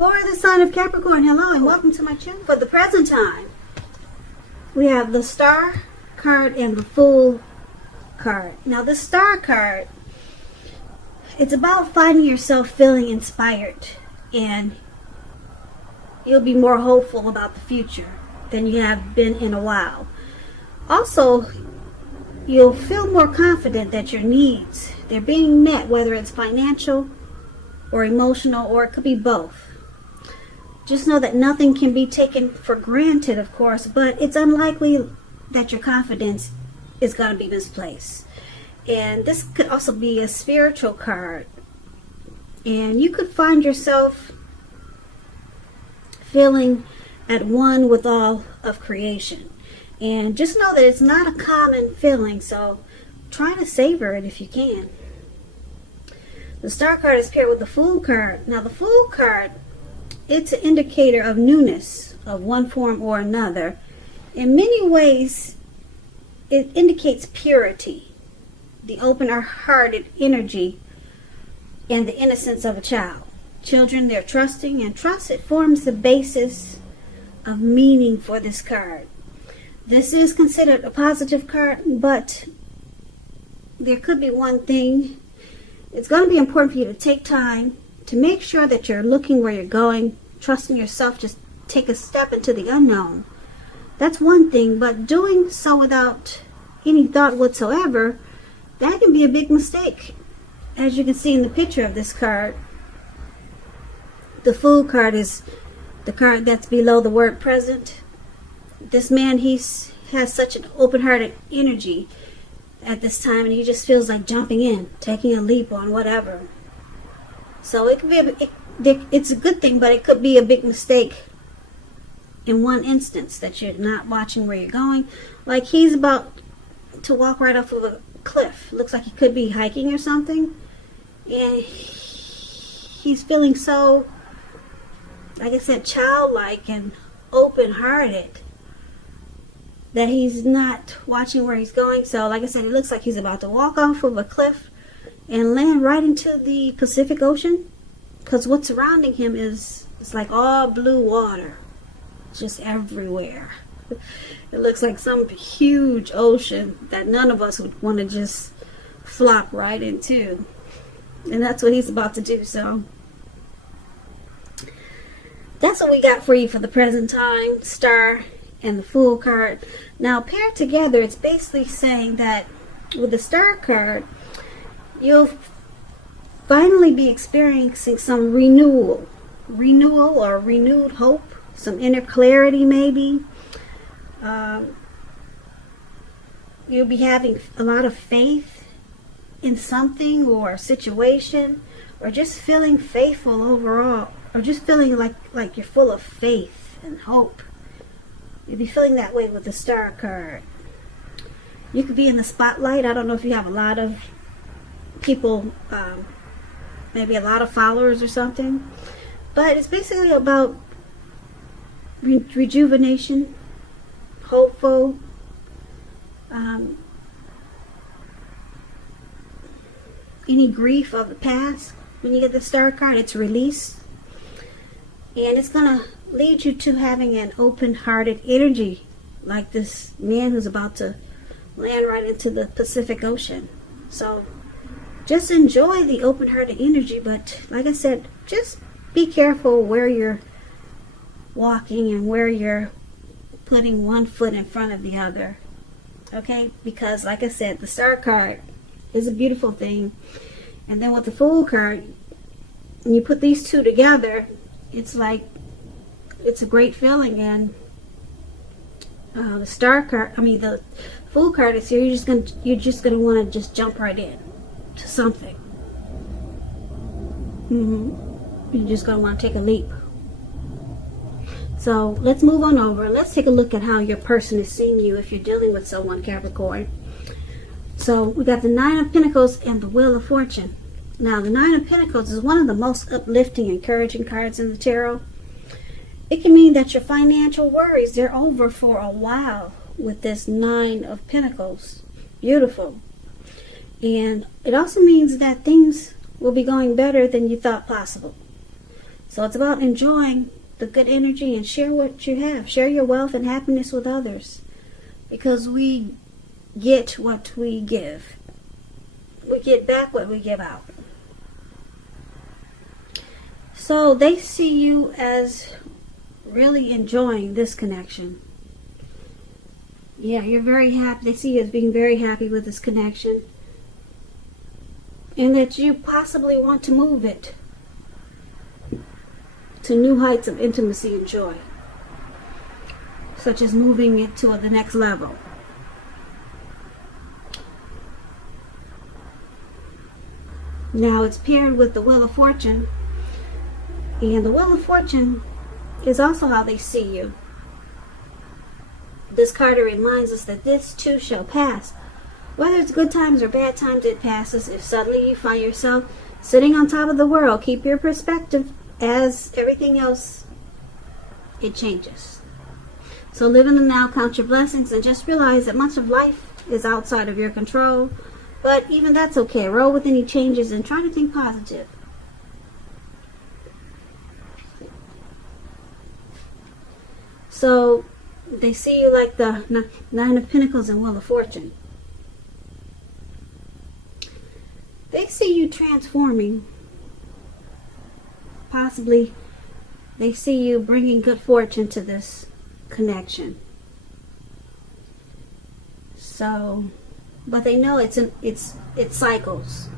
For the sign of Capricorn, hello and welcome to my channel. For the present time, we have the Star card and the Fool card. Now the Star card, it's about finding yourself feeling inspired, and you'll be more hopeful about the future than you have been in a while. Also, you'll feel more confident that your needs, they're being met, whether it's financial or emotional, or it could be both. Just know that nothing can be taken for granted, of course, but it's unlikely that your confidence is going to be misplaced. And this could also be a spiritual card. And you could find yourself feeling at one with all of creation. And just know that it's not a common feeling, so try to savor it if you can. The Star card is paired with the Fool card. Now the Fool card, it's an indicator of newness of one form or another. In many ways, it indicates purity, the open-hearted energy, and the innocence of a child. Children, they're trusting, and trust, it forms the basis of meaning for this card. This is considered a positive card, but there could be one thing. It's going to be important for you to take time to make sure that you're looking where you're going, trusting yourself, just take a step into the unknown. That's one thing, but doing so without any thought whatsoever, that can be a big mistake. As you can see in the picture of this card, the Fool card is the card that's below the word present. This man, has such an open-hearted energy at this time, and he just feels like jumping in, taking a leap on whatever. So it could be it's a good thing, but it could be a big mistake in one instance that you're not watching where you're going. Like he's about to walk right off of a cliff. Looks like he could be hiking or something, and he's feeling so, like I said, childlike and open-hearted that he's not watching where he's going. So like I said, it looks like he's about to walk off of a cliff and land right into the Pacific Ocean, because what's surrounding him is, it's like all blue water just everywhere. It looks like some huge ocean that none of us would want to just flop right into, and that's what he's about to do. So that's what we got for you for the present time, Star and the Fool card. Now paired together, it's basically saying that with the Star card, you'll finally be experiencing some renewal or renewed hope, some inner clarity maybe. You'll be having a lot of faith in something or a situation, or just feeling faithful overall, or just feeling like you're full of faith and hope. You'll be feeling that way with the Star card. You could be in the spotlight. I don't know if you have a lot of people, maybe a lot of followers or something, but it's basically about rejuvenation, hopeful, any grief of the past. When you get the Star card, it's release, and it's gonna lead you to having an open-hearted energy, like this man who's about to land right into the Pacific Ocean. So just enjoy the open-hearted energy, but like I said, just be careful where you're walking and where you're putting one foot in front of the other, okay? Because like I said, the Star card is a beautiful thing, and then with the Fool card, when you put these two together, it's like, it's a great feeling. And the Star card, the Fool card is here. You're just gonna want to just jump right in to something. You're just gonna want to take a leap. So let's move on over. Let's take a look at how your person is seeing you if you're dealing with someone, Capricorn. So we got the Nine of Pentacles and the Wheel of Fortune. Now the Nine of Pentacles is one of the most uplifting, encouraging cards in the tarot. It can mean that your financial worries, they're over for a while with this Nine of Pentacles. Beautiful. And it also means that things will be going better than you thought possible. So it's about enjoying the good energy and share what you have. Share your wealth and happiness with others. Because we get what we give. We get back what we give out. So they see you as really enjoying this connection. Yeah, you're very happy. They see you as being very happy with this connection. And that you possibly want to move it to new heights of intimacy and joy. Such as moving it to the next level. Now it's paired with the Wheel of Fortune. And the Wheel of Fortune is also how they see you. This card reminds us that this too shall pass. Whether it's good times or bad times, it passes. If suddenly you find yourself sitting on top of the world, keep your perspective. As everything else, it changes. So live in the now, count your blessings, and just realize that much of life is outside of your control. But even that's okay. Roll with any changes and try to think positive. So they see you like the Nine of Pentacles and Wheel of Fortune. They see you transforming. Possibly they see you bringing good fortune to this connection. So, but they know it cycles.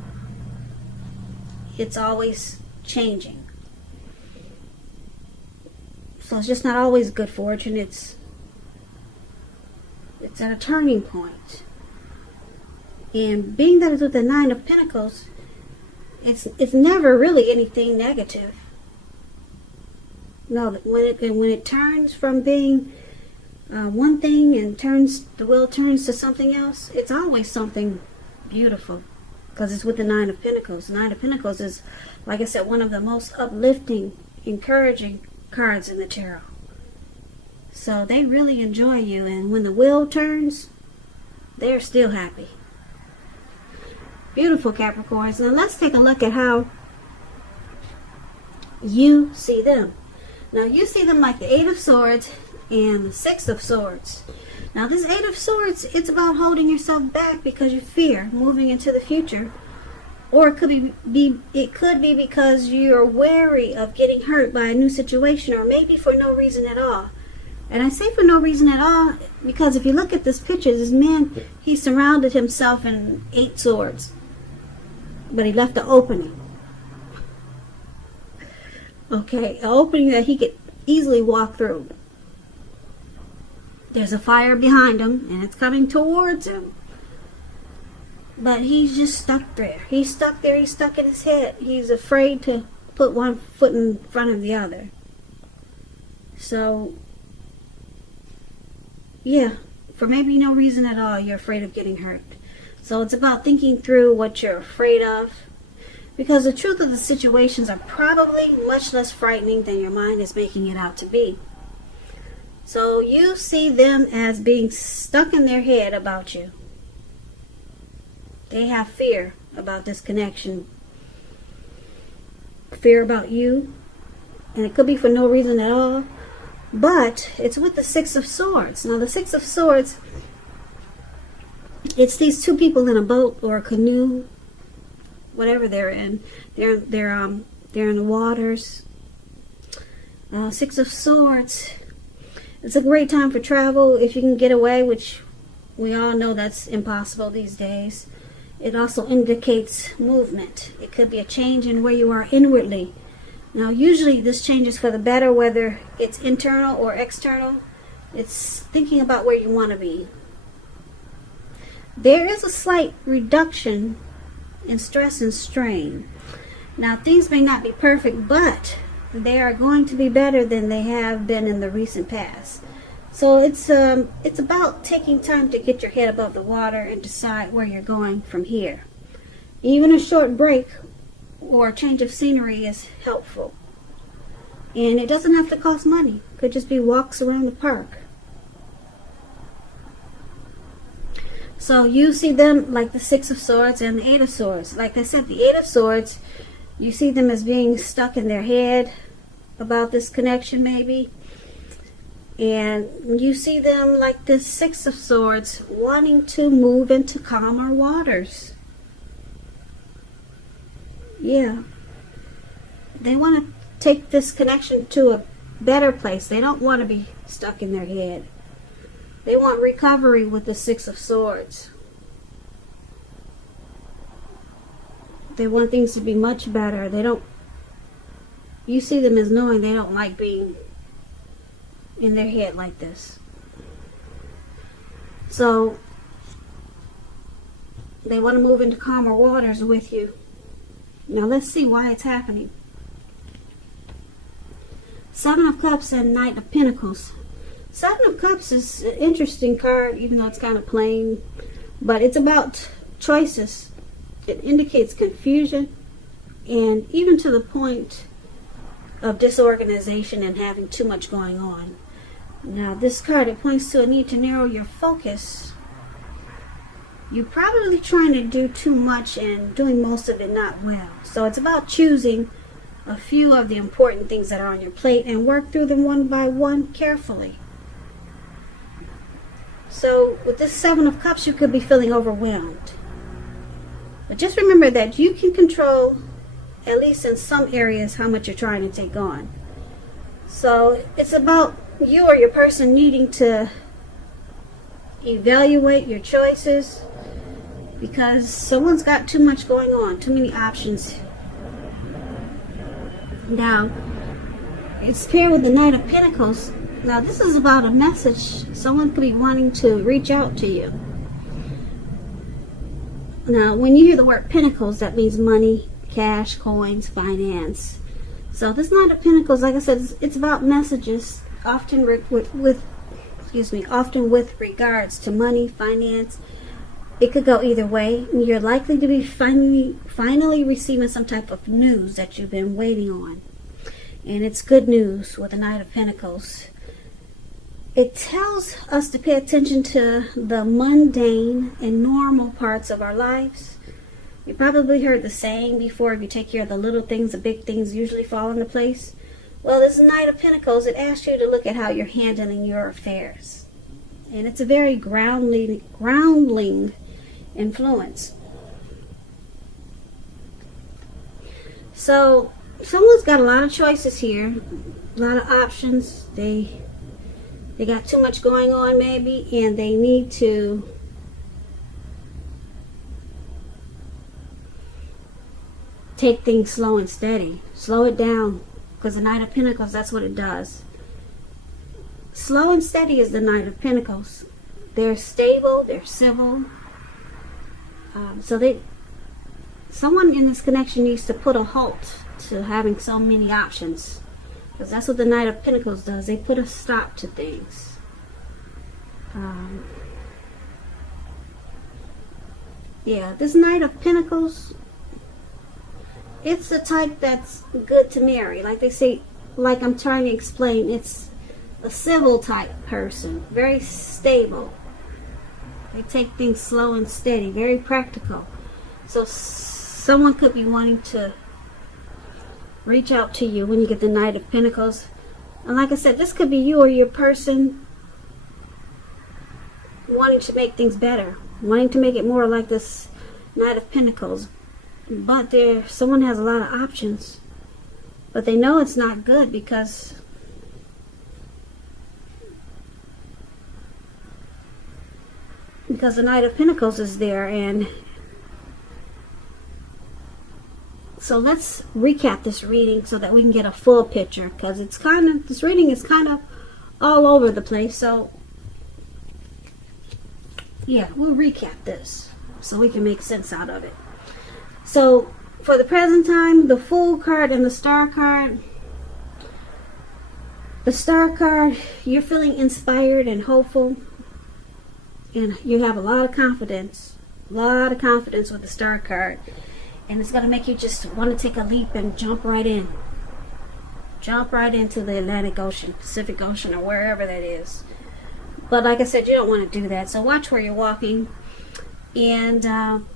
It's always changing. So it's just not always good fortune. It's at a turning point. And being that it's with the Nine of Pentacles, it's never really anything negative. No, when it turns from being one thing and the wheel turns to something else, it's always something beautiful, because it's with the Nine of Pentacles. The Nine of Pentacles is, like I said, one of the most uplifting, encouraging cards in the tarot. So they really enjoy you, and when the wheel turns, they're still happy. Beautiful, Capricorns. Now let's take a look at how you see them. Now you see them like the Eight of Swords and the Six of Swords. Now this Eight of Swords, it's about holding yourself back because you fear moving into the future. Or it could be because you're wary of getting hurt by a new situation, or maybe for no reason at all. And I say for no reason at all because if you look at this picture, this man, he surrounded himself in 8 swords. But he left an opening. Okay, an opening that he could easily walk through. There's a fire behind him, and it's coming towards him. But he's just stuck there. He's stuck there. He's stuck in his head. He's afraid to put one foot in front of the other. So, yeah, for maybe no reason at all, you're afraid of getting hurt. So it's about thinking through what you're afraid of. Because the truth of the situations are probably much less frightening than your mind is making it out to be. So you see them as being stuck in their head about you. They have fear about this connection. Fear about you. And it could be for no reason at all. But it's with the Six of Swords. Now the Six of Swords, it's these two people in a boat or a canoe. Whatever they're in. They're in the waters. Six of Swords. It's a great time for travel if you can get away, which we all know that's impossible these days. It also indicates movement. It could be a change in where you are inwardly. Now, usually this change is for the better, whether it's internal or external. It's thinking about where you want to be. There is a slight reduction in stress and strain. Now, things may not be perfect, but they are going to be better than they have been in the recent past. So it's about taking time to get your head above the water and decide where you're going from here. Even a short break or a change of scenery is helpful. And it doesn't have to cost money. It could just be walks around the park. So you see them like the Six of Swords and the Eight of Swords. Like I said, the Eight of Swords, you see them as being stuck in their head. about this connection maybe. And you see them like this Six of Swords wanting to move into calmer waters. Yeah. They want to take this connection to a better place. They don't want to be stuck in their head. They want recovery with the Six of Swords. They want things to be much better. They don't, you see them as knowing they don't like being in their head like this. So they want to move into calmer waters with you. Now let's see why it's happening. Seven of Cups and Knight of Pentacles. Seven of Cups is an interesting card, even though it's kind of plain, but it's about choices. It indicates confusion, and even to the point of disorganization and having too much going on. Now this card, it points to a need to narrow your focus. You're probably trying to do too much and doing most of it not well. So it's about choosing a few of the important things that are on your plate and work through them one by one carefully. So with this Seven of Cups, you could be feeling overwhelmed. But just remember that you can control, at least in some areas, how much you're trying to take on. So it's about you or your person needing to evaluate your choices, because someone's got too much going on, too many options. Now, it's paired with the Knight of Pentacles. Now, this is about a message. Someone could be wanting to reach out to you. Now, when you hear the word Pentacles, that means money, cash, coins, finance. So this Knight of Pentacles, like I said, it's about messages, often often with regards to money, finance. It could go either way. You're likely to be finally receiving some type of news that you've been waiting on. And it's good news with the Knight of Pentacles. It tells us to pay attention to the mundane and normal parts of our lives. You probably heard the saying before, if you take care of the little things, the big things usually fall into place. Well, this Knight of Pentacles, it asks you to look at how you're handling your affairs. And it's a very groundling influence. So someone's got a lot of choices here, a lot of options. They got too much going on maybe, and they need to take things slow and steady. Slow it down, because the Knight of Pentacles, that's what it does. Slow and steady is the Knight of Pentacles. They're stable, they're civil. Someone in this connection needs to put a halt to having so many options, because that's what the Knight of Pentacles does. They put a stop to things. Yeah, this Knight of Pentacles, it's the type that's good to marry. Like they say, like I'm trying to explain, it's a civil type person, very stable. They take things slow and steady, very practical. So someone could be wanting to reach out to you when you get the Knight of Pentacles. And like I said, this could be you or your person wanting to make things better, wanting to make it more like this Knight of Pentacles. But someone has a lot of options, but they know it's not good because the Knight of Pentacles is there. And so let's recap this reading so that we can get a full picture, because this reading is kind of all over the place. So yeah, we'll recap this so we can make sense out of it. So for the present time, the Fool card and the Star card. The Star card, you're feeling inspired and hopeful, and you have a lot of confidence with the Star card. And it's going to make you just want to take a leap and jump right into the Atlantic Ocean, Pacific Ocean, or wherever that is. But like I said, you don't want to do that. So watch where you're walking. And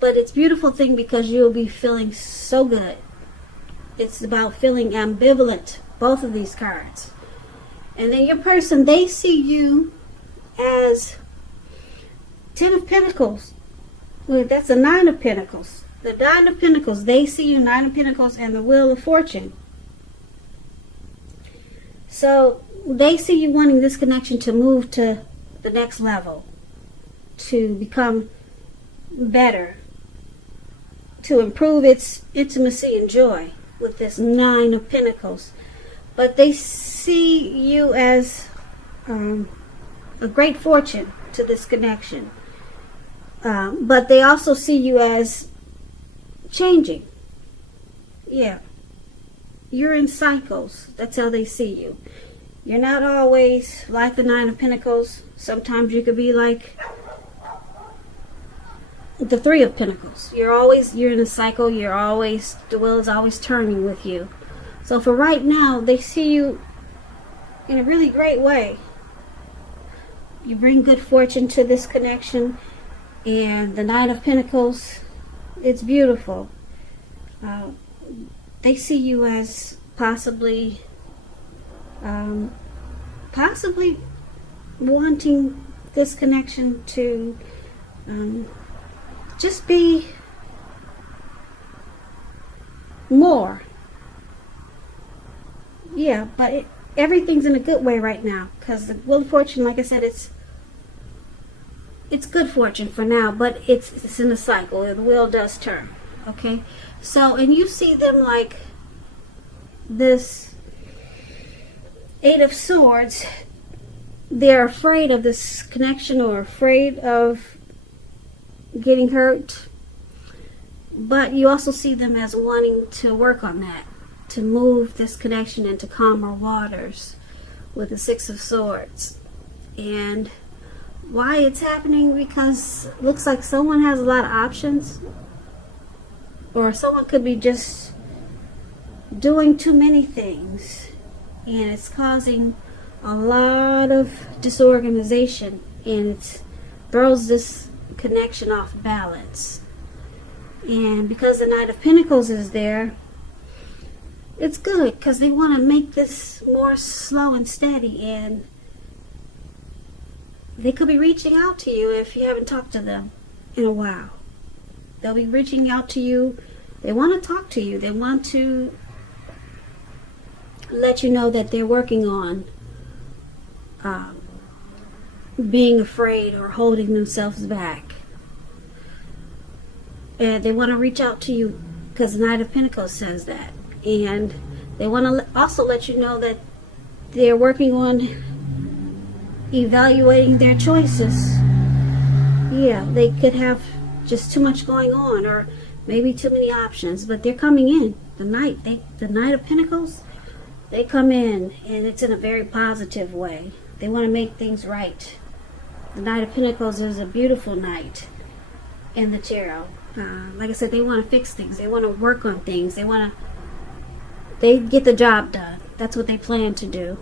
but it's a beautiful thing because you'll be feeling so good. It's about feeling ambivalent both of these cards. And then your person, they see you as 10 of Pentacles. Well, that's a 9 of Pentacles. The 9 of Pentacles, they see you 9 of Pentacles and the Wheel of Fortune. So they see you wanting this connection to move to the next level, to become better, to improve its intimacy and joy with this 9 of Pentacles. But they see you as a great fortune to this connection. But they also see you as changing. Yeah. You're in cycles. That's how they see you. You're not always like the 9 of Pentacles. Sometimes you could be like the 3 of Pentacles. You're in a cycle. The wheel is always turning with you. So for right now, they see you in a really great way. You bring good fortune to this connection. And the 9 of Pentacles, it's beautiful. They see you as possibly wanting this connection to just be more. Yeah, but everything's in a good way right now, because the Wheel of Fortune, like I said, it's good fortune for now, but it's in a cycle. The wheel does turn. Okay, so, and you see them like this 8 of Swords. They're afraid of this connection or afraid of getting hurt, but you also see them as wanting to work on that, to move this connection into calmer waters with the 6 of Swords. And why it's happening? Because it looks like someone has a lot of options, or someone could be just doing too many things, and it's causing a lot of disorganization, and it throws this connection off balance. And because the 9 of Pentacles is there, it's good, because they want to make this more slow and steady, and they could be reaching out to you if you haven't talked to them in a while. They'll be reaching out to you. They want to talk to you. They want to let you know that they're working on being afraid or holding themselves back. And they want to reach out to you because the 9 of Pentacles says that. And they want to also let you know that they're working on evaluating their choices. Yeah, they could have just too much going on, or maybe too many options, but they're coming in. The Knight of Pentacles, they come in, and it's in a very positive way. They want to make things right. The Knight of Pentacles is a beautiful knight in the tarot. Like I said, they want to fix things. They want to work on things. They get the job done. That's what they plan to do.